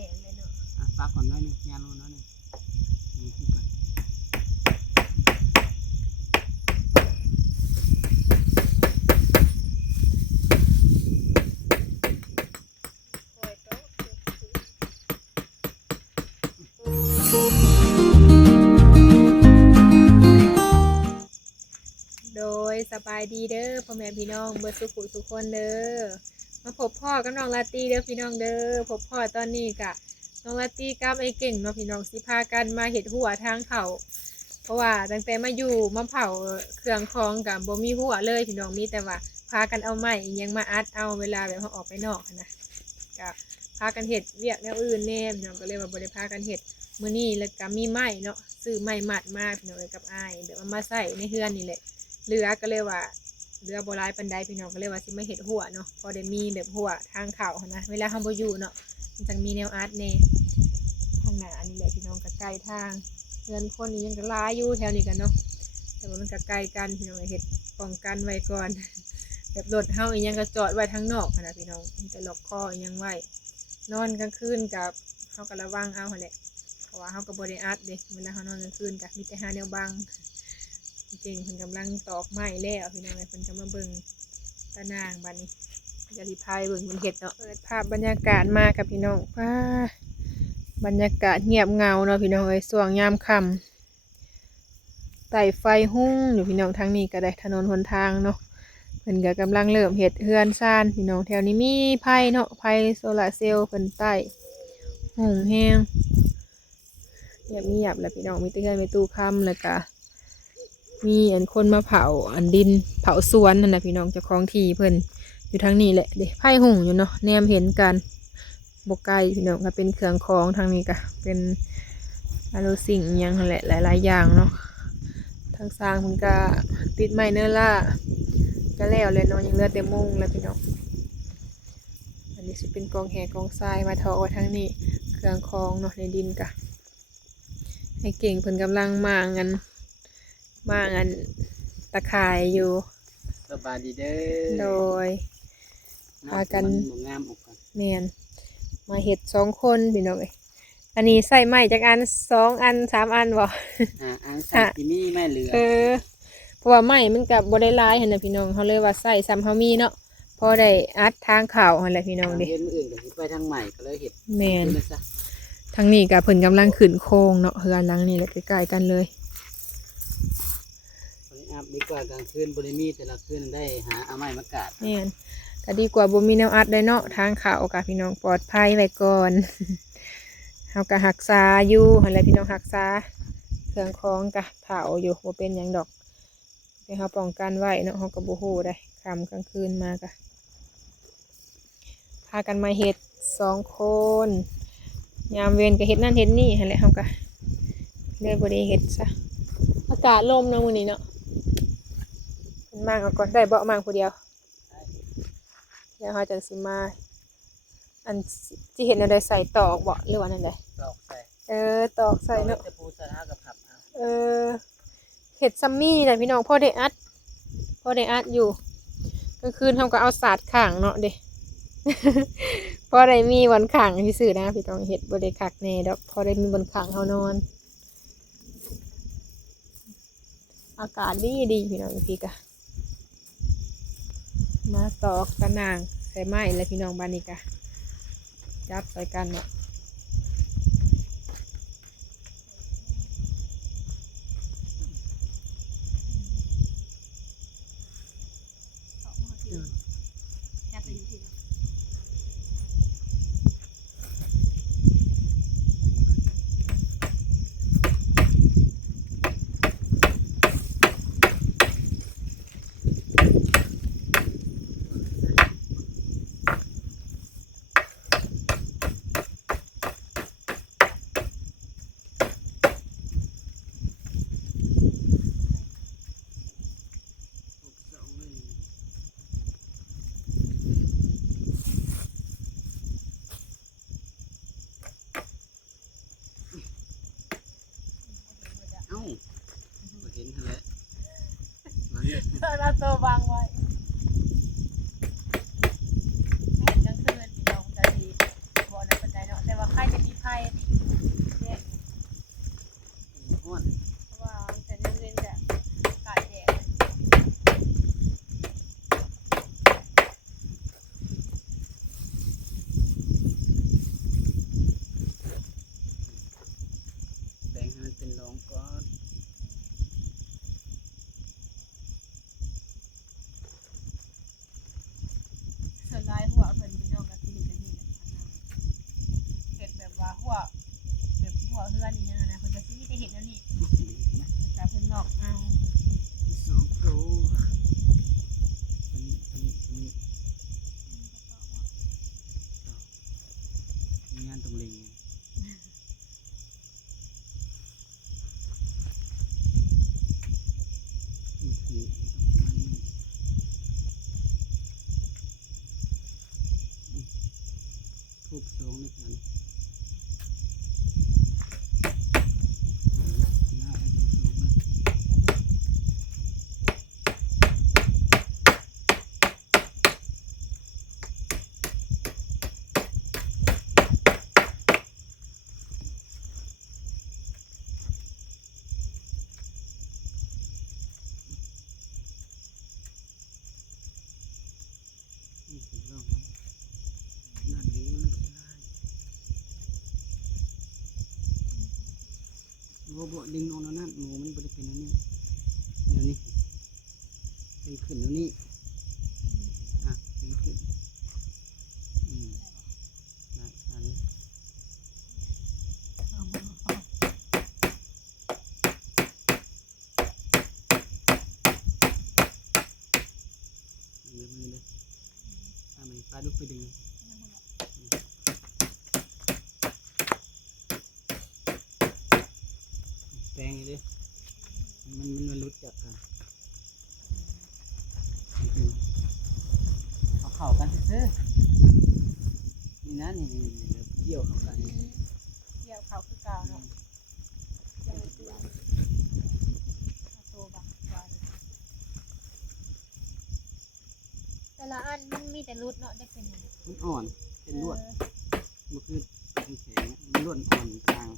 น่นเลยเนาะปลาก่อนน้อยนึงยาโลน้อยนึงนี่ที่ก่อนโดยสบายดีเด้อพ่อแม่พี่น้องเบิดสุขุทุกคนเด้อมาพบพ่อกับน้องลาตี้เด้อพี่น้องเด้อพบพ่อตอนนี้กะน้องลาตี้กับไอ้เก่งเนาะพี่น้องสิพากันมาเห็ดหัวทางเขาเพราะว่าตั้งแต่มาอยู่มาเผาเครื่องคองกับบ่มีหัวเลยพี่น้องมีแต่ว่าพากันเอาไม้ยังมาอัดเอาเวลาแบบเขาออกไปนอกนะกะพากันเห็ดเวียกแนวอื่นแน่พี่น้องก็เลยว่าบ่ได้พากันเห็ดมื้อนี้แล้วก็มีไม้เนาะซื้อไม้มัดมาพี่น้องเลยกับอ้ายเดี๋ยวเอามาใส่ในเฮือนนี่แหละเรือก็เลยว่าเรือโบราณปันไดพี่น้องก็เลยว่าสิมาเห็ดหัวเนาะพอได้มีแบบหัวทางเข่านะเวลาทำโบอยู่เนาะมันจะมีแนวอาร์ตเน่ทางหนาอันนี้แหละพี่น้องกับไกลทางเงินคนนี้ยังก็ล้าอยู่แถวนี้กันเนาะแต่ว่ามันกับไกลกันพี่น้องเห็ดป้องกันไว้ก่อนแบบรถเฮาอีกยังก็จอดไว้ทางนอกนะพี่น้องมันจะล็อกคออีกยังไว้นอนกลางคืนกับเฮาก็ระวังเอาแหละเพราะว่าเฮาก็บ่ได้อัดเด้เวลาเฮานอนกลางคืนกับมีแต่หาแนวบังจริงๆเพิ่นกำลังตอกไม้แล้วพี่น้องเพิ่นก็มาเบิ่งตะนางบัดนี้จะรีพายเบิ่งมันเห็ดเนาะเปิดภาพบรรยากาศมากับพี่น้องว้าบรรยากาศเงียบเงาเนาะพี่น้องเอ้ยช่วงยามค่ำไต่ไฟหุ้งอยู่พี่น้องทางนี้ก็ได้ถนนหนทางเนาะเพิ่นก็กำลังเริ่มเห็ดเฮือนซ่านพี่น้องแถวนี้มีไผ่เนาะไผ่โซลาร์เซลล์เพิ่นใต้หุ่งแห้งเงียบๆแล้วพี่น้องมีแต่เฮือนมีตู้ค่ำแล้วก็มีอันคนมาเผาอันดินเผาสวนนั่นแหละพี่น้องเจ้าของที่เพิ่นอยู่ทางนี้แหละเด็ไผ่หุ่งอยู่เนาะแนมเห็นกันบกไก่พี่น้องก็เป็นเครื่องของทางนี้ก็เป็นอะไรสิ่งยังแหละหลายๆอย่างเนาะทางสร้างเพิ่นก็ติดไม้เนื้อล่าก็แล้วเลยเนาะยังเหลือแต่มุงแล้วพี่น้องอันนี้สิเป็นกองแห่กองทรายมาทอไว้ทางนี้เครื่องของเนาะในดินก็ให้เก่งเพิ่นกำลังมางันตะข่ายอยู่สบายดีเด้อโดยพากันงามออกกันแม่นมาเห็ด2 คนพี่น้องเอ้ยอันนี้ใส่ไม้จากอัน2 อัน3 อันบ่อันใส่ที่มีแม่เหลือเพราะว่าไม้มันกับบ่ได้หลายหั่นน่ะพี่น้องเขาเลยว่าใส่ซ้ำเฮามีเนาะพอได้อัดทางเข้าหั่นแหละพี่น้องเด้เฮ็ดมื้ออื่นก็สิไปทางใหม่ก็เลยเฮ็ดแม่นทางนี้ก็เพิ่นกำลังขึ้นโครงเนาะเฮือนหลังนี้แหละใกล้ๆกันเลยอาบดีกว่ากลางคืนบริมีแต่ละคืนได้หาเอาไม้มากาดแม่นก็ดีกว่าบ่มีแนวอัดได้เนาะทางเข้ากับพี่น้องปลอดภัยไว้ก่อนเฮาก็รักษาอยู่หั่นแหละพี่น้องรักษาเครื่องของก็เผาอยู่บ่เป็นหยังดอกให้เฮาป้องกันไว้เนาะเฮาก็บ่ฮู้ได้ค่ำกลางคืนมาก็พากันมาเฮ็ด2 คนยามเว้นก็เฮ็ดนั่นเฮ็ดนี่หั่นแหละเฮาก็เลยบ่ได้เฮ็ดซะอากาศลมเนาะมื้อนี้เนาะมันมากเอาก่อนได้เบาะมากผู้เดียวเดี๋ยวเฮาจะสิมาอันที่เห็นอะไรใส่ตอกบ่หรือว่านั่นใดตอกใส่ตอกใส่เนาะจะปูใส่หากับผับเห็ดซัมมี่นะพี่น้องพ่อได้อัดอยู่กลางคืนเฮาก็เอาสาดข่างเนาะเด้ พอได้มีวันข่างที่สื่อนะพี่น้องเห็ดบ่ได้คักแน่ดอกพอได้มีวันข่างเฮานอนอากาศดีพี่น้องพี่กะมาตอกตะนางใส่ไม้แล้วพี่น้องบ้านนี้กะจับใส่กันเนาะเห็นแล้วเราโตวางไว้กลางคืนพี่น้องจะดีบ่ได้ปัจจัยเนาะแต่ว่าใครจะ เฮือนนี่นะเพิ่นก็สิมีแต่เห็นแล้วนี่ มาเห็นอีกนะ แต่เพิ่นหลอกเอา สองตัวอันนี้มีงานตรงเล็งไงมันคือประมาณนี้ทูบสองนี่กันหน้าไอ้ทูบสองนะ นี่คือร่องนั่นดีมันสิลายบ่ดึงออกแล้วนั่นหมูมันบ่ได้เป็นอันนี้เดี๋ยวนี้เป็นขึ้นเดี๋ยวนี้อ่ะเป็นขึ้นได้อันนี้ เอามือออก มือเลยมือปลาดุกไปดึงแปลงเลยมันรุดจากกันเอาเข่ากันซื้อนี่นะนี่เกี่ยวเข้ากัน เกี่ยวเขาคือเก่าเนาะจะไปซื้อเอาตัวบังไว้แต่ละอันมันมีแต่รุดเนาะได้เป็นหยัง มันอ่อนเป็นลวดมันคือเป็นแข็งมันลวดอ่อนกลาง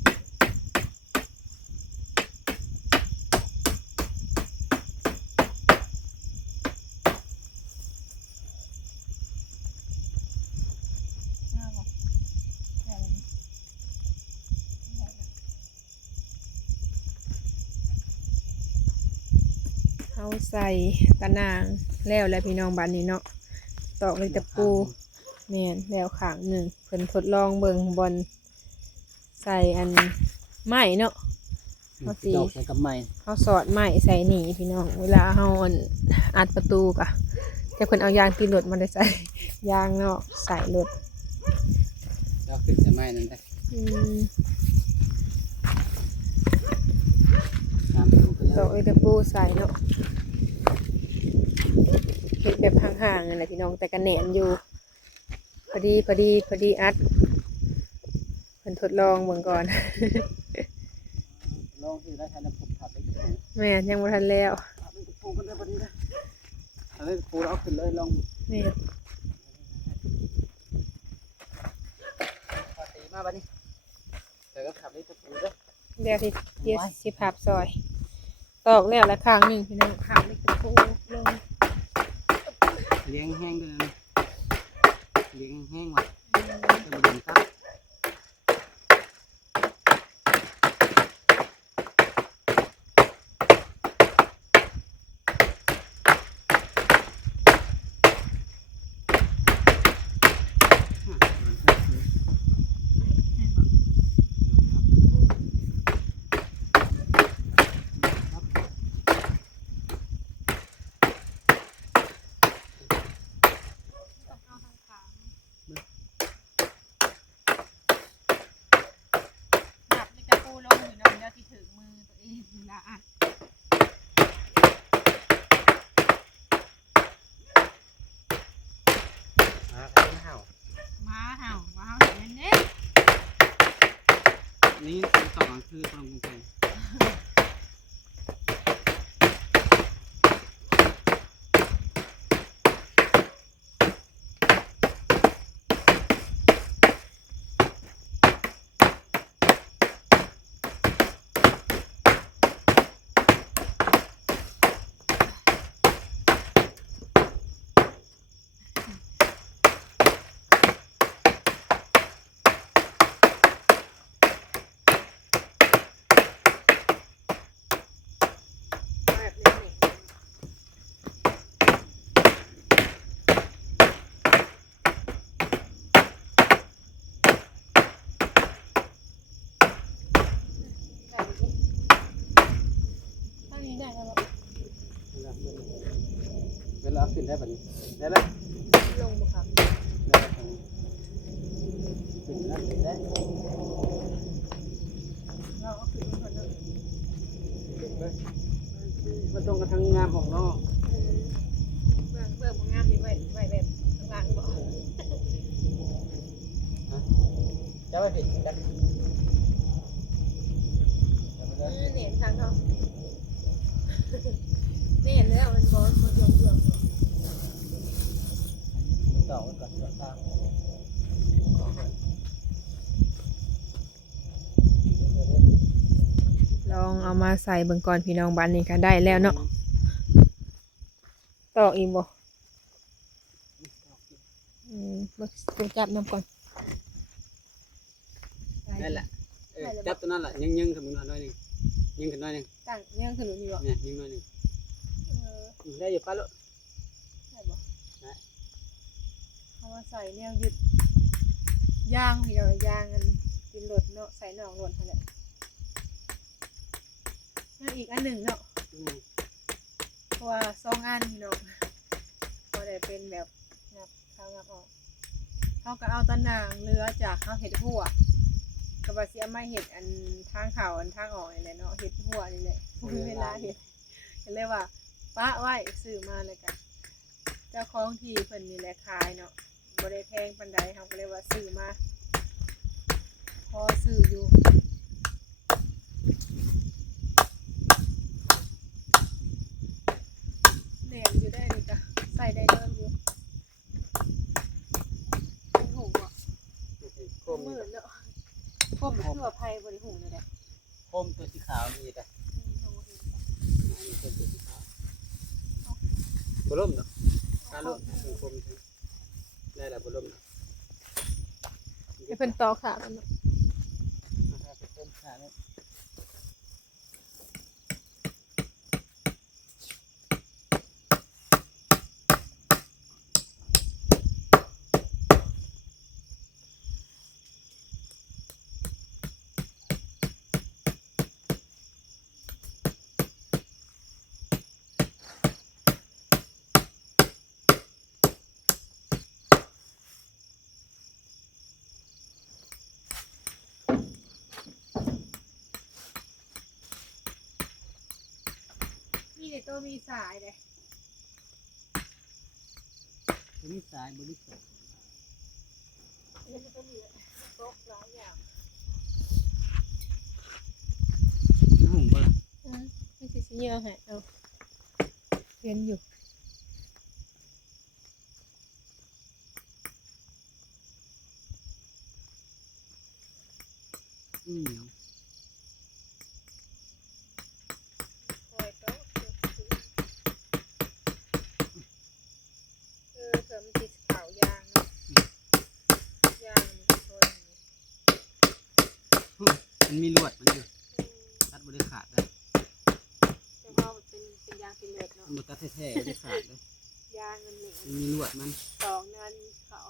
ง่ายบ่ได้เลยนี่ได้ละเฮาใส่ตะนางแล้วแหละพี่น้องบ้านนี้เนาะตอกเลยตะปูแม่นแล้วข้างหนึ่งเพิ่นทดลองเบิ่งบอนใส่อันไม้เนาะ เอาสิ ดอกใส่กับไม้ เขาสอดไม้ใส่หนีพี่น้องเวลาเขาอัดประตูกะจะเพิ่นเอายางตีรถมาได้ใส่ ยางเนาะใส่รถ ดอกขึ้นใส่ไม้นั่นได้ อืม ตามดูกัน ต แล้ อ ว กเลยตะปูใส่เนาะเฮ็ดแบบห่างๆนั่นแหละพี่น้องแต่ก็แหนมอยู่ พอดีอัดเพิ่นทดลองเบิ่งก่อน ลองสิได้ทันแล้วผมถัดได้กี่ แม่นยังบ่ทันแล้ว ถัดได้กี่ปูกันได้พอดีเลยถัดได้ปูแล้วเอาขึ้นเลยลอง แม่น พอตีมาบัดนี้เดี๋ยวก็ขับได้ตะปูเด้อ เดี๋ยวสิพับซอย ตอกแล้วและข้างหนึงพี่น้องข้างเลยตะปูลง เลี้ยงแห้งด้วยนะเลี้ยงแห้งว่ะจะบดนซักจับในกระปูลงอยู่เนาะแล้วที่ถึงมือตัวเองเวลาอัด เห่า มาเห่าเห็นเด้ นี่สองคือตรงกลาง ได้บัดนี้ได้แล้ว ลงบ่ครับ ได้แล้วขึ้นแล้วขึ้นได้ เราเอาขึ้นมาก่อนเนาะ ขึ้นเลยมันตรงกับทางงามของนอก เบื้องบ่งามนี่ไว้แบบข้างล่างบ่ จะไปผิดจัก เหนียนทางเขาเหนียนแล้วมันบ่มันเรื่องเนาะ ต่อไว้ก่อนต่อตาม ลองเอามาใส่เบิ่งก่อนพี่น้องบ้านนี้ก็ได้แล้วเนาะตอกอีกบ่มาจับน้ำก่อน นั่นแหละจับตัวนั้นแหละยิงขึ้นมาหน่อยนึงยิงขึ้นหน่อยนึง ตั้งย่างขึ้นหรือนี่บ่ เนี่ยยิงหน่อยนึงได้อยู่ป้าลูก ได้บ่เอามาใส่แนวยึดยางพี่น้องยางอันกินรถเนาะใส่หนองรถนั่นแหละแล้วอีกอันหนึ่งเนาะเพราะว่า2อันพี่น้องพอได้เป็นแบบงับเข้างับออกเขาก็เอาตะนางเรือจากเขาเห็ดหัวกับว่าสิเอามาเห็ดอันทางเขาอันทางออกนี่แหละเนาะเห็ดหัวนี่แหละบ่มีเวลาเห็ดก็เลยว่าป้าไว้ซื้อมาเลยกันเจ้าของที่เพิ่นนี่แหละขายเนาะบ่ได้แพงปานใดเขาก็เลยว่าซื้อมาพอซื้ออยู่แหนมอยู่ได้นี่จ้ะใส่ได้เดินอยู่เป็นหูบ่ โคม มืดเนาะโคมคือว่าภัยบ่ได้หูเลยแหละ โคมตัวสีขาวนี่แต่ตัวสีขาวบล่มเนาะการล่มโคมได้แล้วบล่มเนาะ ให้เพิ่นตอกขามันเนาะ เป็นขาเนี่ย มีแต่ตัวมีสายเลย มีสายบริสุทธิ์ นี่มันก็มีโต๊ะหลายอย่าง หุ่งบ่ล่ะ ไม่ใช่ชิ้นเยอะฮะเอาเห็นอยู่ เหนียว คอยโต๊ะเผื่อมันติดเสายางเนาะยางมันก็ตัวนี้ มันมีลวดมันอยู่ตัดบริขาดได้ แต่ว่ามันเป็นยางเป็นเหล็กเนาะ มันบ่ตัดแท้ๆบริขาดเลย ยางมันเหนียว มันมีลวดมัน สองงานเขา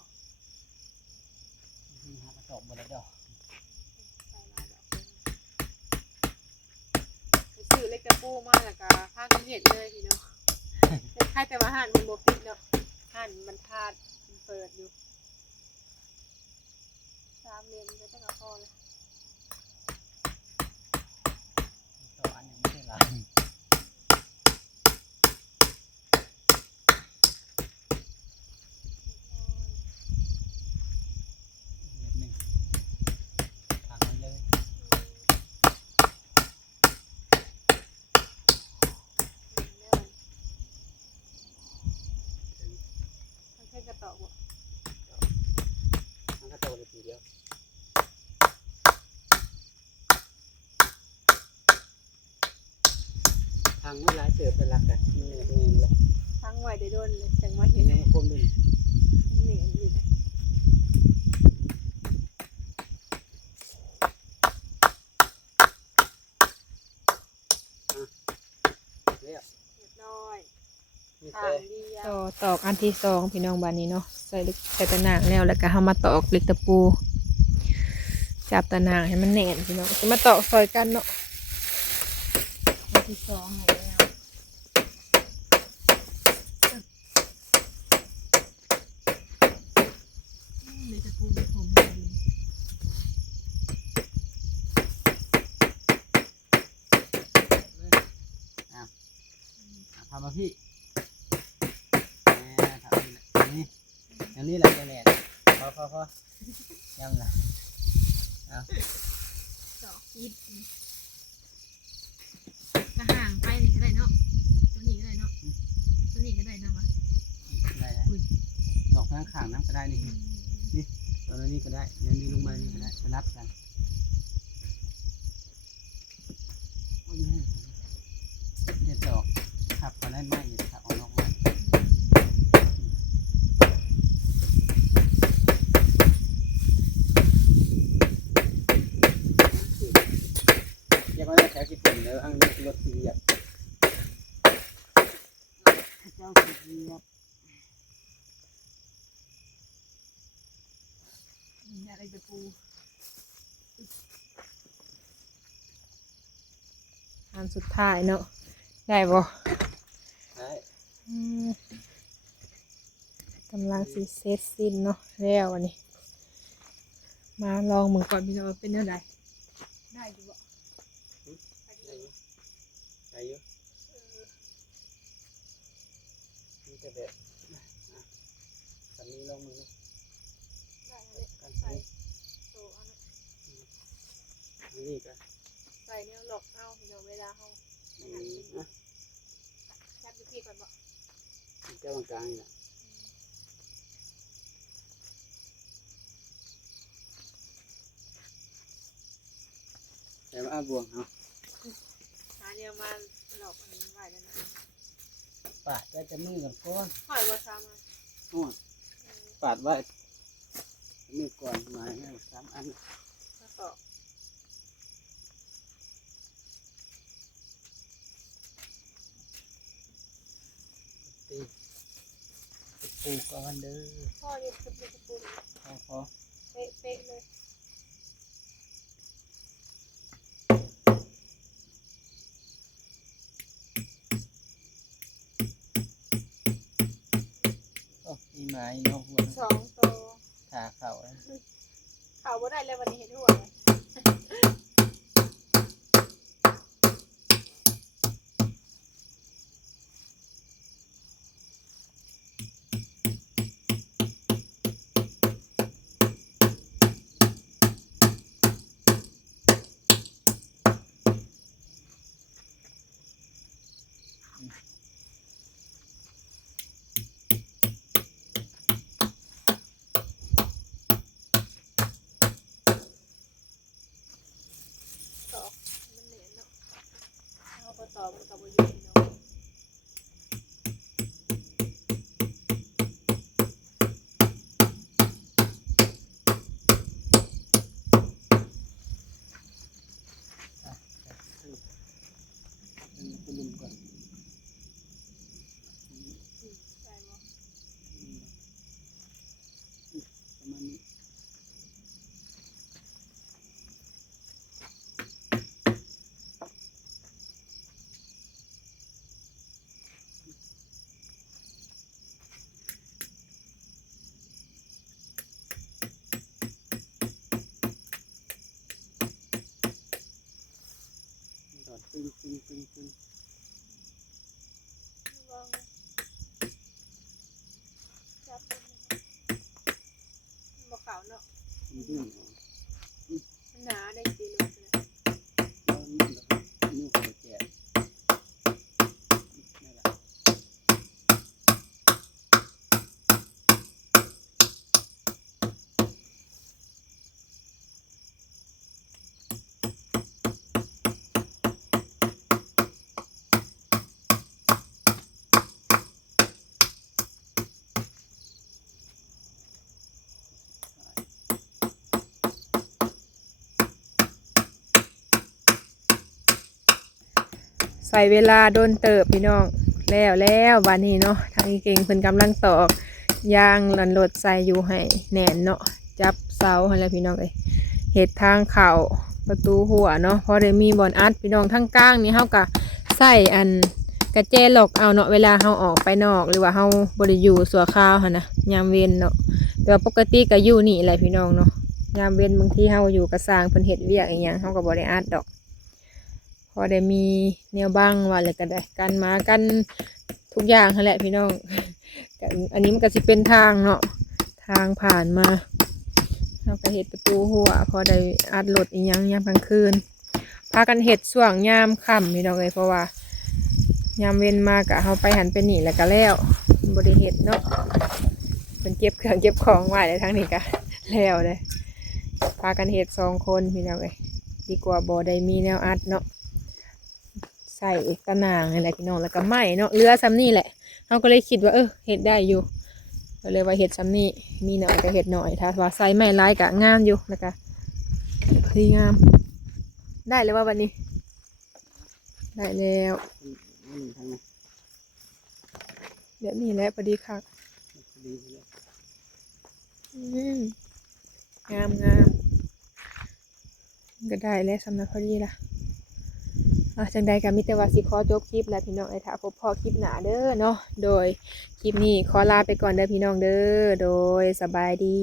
หากระสอบบนดอก ใส่ลายดอกไปซื้อเล็กกระปูมาแล้วก็พากันเห็ดเลยพี่เนาะใครแต่ว่าห่านมันบ่ปิดเนาะห่านมันพาดมันเปิดอยู่3 เลนก็จะเอาพอเลย ต่ออันนี้ไม่ใช่ลายเม็ดหนึ่งทางมันเลย มันแค่กระต่อบ่ มันก็โตเลยทีเดียวทางไม่ร้ายเสือเป็นหลักกันมันเนียนเลย ทั้งไว้ได้โดนเลยจังว่า เห็ เห็ น น ไหมโคมด้วย เหนียนอยู่เนี่ย เรียบ เรียบร้อย มี ทา แต่ งเดียวตอกอันที่2พี่น้องบ้านนี้เนาะใส่ตะนางแล้วก็เฮามาตอกเหล็กตะปูจับตะนางให้มันแน่นพี่น้องจะมาตอกซอยกันเนาะอันที่2ให้แล้ว พี่ทำนี่อย่างนี้แหละจะแหลกพอยังไงเอา ดอกคิดกระห่างไปนี่ก็ได้เนาะตัวนี้ก็ได้เนาะตัวนี้ก็ได้เนาะวะ ได้แล้วดอกข้างข้างน้ำก็ได้นี่ตัวนี้ก็ได้เดี๋ยวนี้ลงมานี่ก็ได้สลับกันเด็ดดอกขับก็ได้ไหมเด็ดขับออกนอกมาเดี๋ยวก็ได้แถวกี่คนเดี๋ยวอังรถตีอ่ะเจ้าตีอ่ะ อะไรไปปูอันสุดท้ายเนาะได้บ่ ได้ กำลังสิเซตสิ้นเนาะแล้วอันนี้มาลองมึงก่อนพี่น้องว่าเป็นเท่าไหร่ได้อยู่บ่ ได้อยู่นี่จะแบบตอนนี้ลงมือ ได้เลย กัน ใส่โตเอานะ นี่ก็ ใส่เนี่ยหลอกเอาพี่น้องเวลาเฮา นะ แคปดูพี่ก่อนบ่ เจ้ากลางนี่แหละแต่ว่าบวงเนาะ หาเนี่ยมาหลอกอันนี้ไว้แล้วนะ ปาดไว้จะมือกันก้อน ปล่อยว่าซ้ำอ่ะ นวดปาดไว้มือก่อนมาให้3 อัน มาต่อ ตีปูก่อนเด้อ พ่อเย็บจะปู พอ เป๊ะเลย มีไม้เนาะหัว 2 โต ขาเข่า เขาบ่ได้เลยวันนี้เห็นหัวเลยต่อมันเหนียนเนาะเอาไปต่อมันกับบ่อยู่พี่น้อง ลุมก่อน ได้บ่ ประมาณนี้ดอดปึ้งระวังนะจับมันบ่ขาวเนาะ ดึง มันหนาได้ตีเลยนะ แล้วนี่แบบนิ้วหัวแก่นี่แหละใส่เวลาโดนเติบพี่น้องแล้ววันนี้เนาะทางเก่งเพิ่นกำลังตอกยางหลันรถใส่อยู่ให้แน่นเนาะจับเสาให้แล้วพี่น้องเอ้ยเฮ็ดทางเข้าประตูหัวเนาะพอได้มีบ่อนอัดพี่น้องทั้งกลางนี่เฮาก็ใส่อันกระแจล็อกเอาเนาะเวลาเฮาออกไปนอกหรือว่าเฮาบ่ได้อยู่สัวคราวหั่นนะยามเว้นเนาะแต่ว่าปกติก็อยู่นี่แหละพี่น้องเนาะยามเว้นบางทีเฮาอยู่ก็สร้างเพิ่นเฮ็ดเวียกอีหยังเฮาก็บ่ได้อัดดอกพอได้มีแนวบ้างว่าเลยก็ได้กันหมากัน ทุกอย่างนั่นแหละพี่น้อง ก็อันนี้มันก็สิเป็นทางเนาะทางผ่านมาเราก็เห็ดประตูหัวพอได้อัดรถอีหยังยามกลางคืนพากันเห็ดช่วงยามค่ำพี่น้องเลยเพราะว่ายามเว้นมากะเขาไปหันไปหนีแล้วก็แล้วบริเห็ดเนาะเป็นเก็บเครื่องเก็บของไว้ในทางนี้ก็แล้วเลยพากันเห็ด2 คนพี่น้องเลยดีกว่าบ่ได้มีแนวอัดเนาะใส่ตะนางอะไรพี่น้องแล้วก็ไม้เนาะเรือซ้ำนี่แหละเขาก็เลยคิดว่าเห็ดได้อยู่ก็เลยว่าเห็ดซ้ำนี่มีหน่อยก็เห็ดหน่อยถ้าว่าใส่ไม้ลายกะงามอยู่แล้วก็พองามได้เลยว่าวันนี้ได้แล้ว ทางนี้ แบบนี้แหละพอดีค่ะ ดีเลย งามก็ได้แล้วสำหรับพอดีละจังใดก็มีแต่ว่าสิขอจบคลิปแล้วพี่น้องไอ้ถ้าพบพอคลิปหน้าเด้อเนาะโดยคลิปนี้ขอลาไปก่อนเด้อพี่น้องเด้อโดยสบายดี